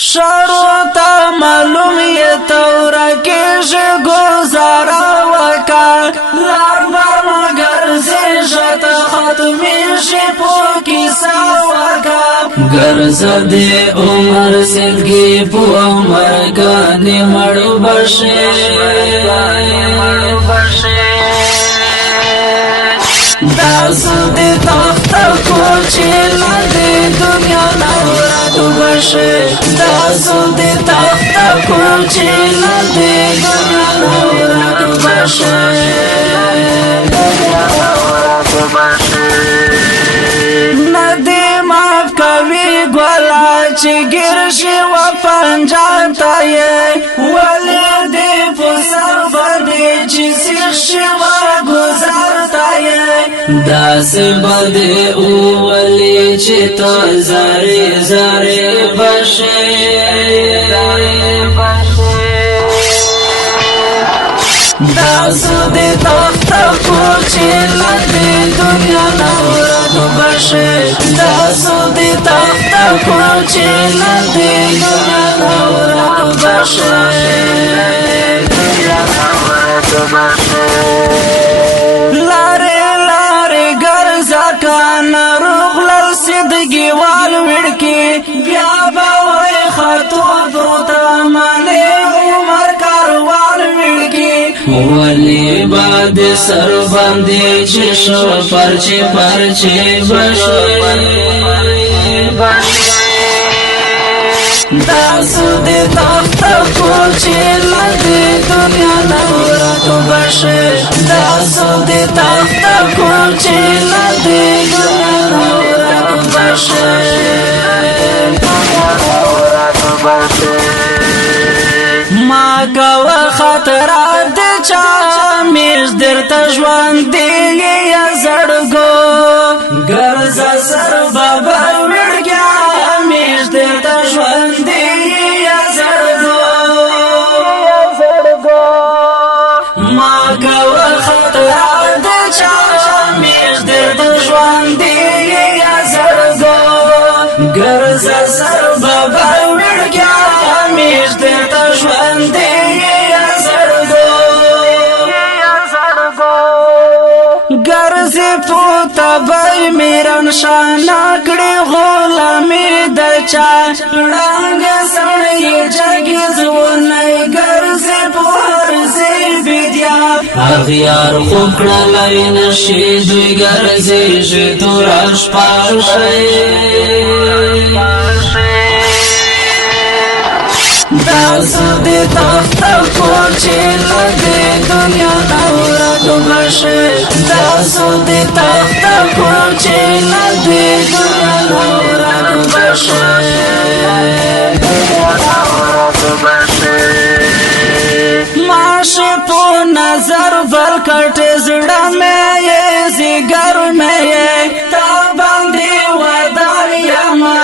شروط معلوم یہ تورا کیش گزارا وکا لار بار مگر زیشت ختمیش پو کسا وکا گرز دے عمر زندگی پو عمر گانی مڑو بشے داس دے تخت کوچی لدے دنیا نورد بشے داس دے تخت کوچی لدے دنیا نورد بشے ندی ماف کوي گولا چی گرشی و پنجاتا یہ ولی دی پسر بردی چی سیخشی و گزارتا یہ داس بدی اولی چی تو زاری زاری بشی داس دی تخت کوچی لدی دنیا نورد بشی داس دی تخت کوچی لدی دنیا نورد بشی لارے لارے گرزا کان روغلل صدگی وال وڑکی بیا باوی خطو دوتا مانے عمر کاروال وڑکی ولی باد سر باندې چشو پرچی پرچی داس دے تخت کوچی لدی دنیا نورد بشی داس دے تخت کوچی لدی دنیا نورد بشی ما کوا خطرات دے چا میش در تجوان دیگی یا زڑگو گرزا سر بابا وڑ گیا میش در تجوان دیگی یا زڑگو ما کوا خطرات دے چا میش در تجوان دیگی یا زڑگو گرزا سر بابا وڑ گیا میش در تجوان دیگی یا گرزی پوتا بای میرن شانکڑی غلامی دچا رنگ سڑی جگز ونی گرزی پورزی بیدیا اغیار خوکڑا لائی نشی دوی گرزی جتو راش پاشی داس دی تخت کوچی لدی دنیا نورد بشی داس دی تخت کوچی لدی دنیا نورد بشی ماشی پو نظر ولکٹ زڑا میں یہ زگر میں یہ تابندی ودار یما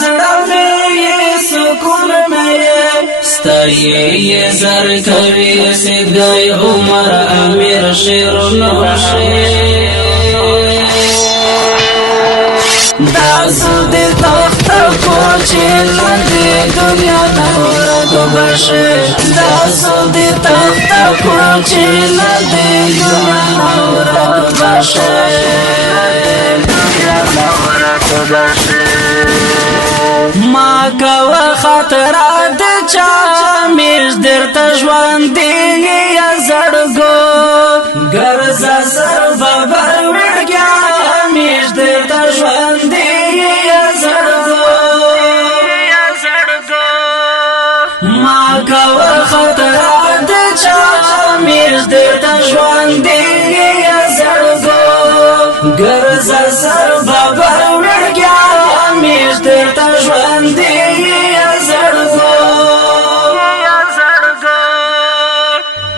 زڑا میں یہ سکون میں یہ ستایے زر کوي سیدگای عمر امیر شیر نوشی داس دی تخت کوچی لدی دنیا نورد بشی داس دی تخت کوچی لدی دنیا نورد بشی ما کوا خطرات دے چا میش در تجوان دیگی یا زڑگو گرزا سر بابر وڑ گیا میش در تجوان دیگی یا زڑگو ما کوا خطرات دے چا میش در تجوان دیگی یا زڑگو گرزا سر بابر وڑ گیا میش در تجوان دیگی یا زڑگو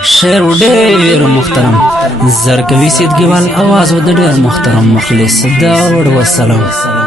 شعر ډېر محترم زرکوي سیدګیوال आवाज ود ډېر محترم مخلص داوود والسلام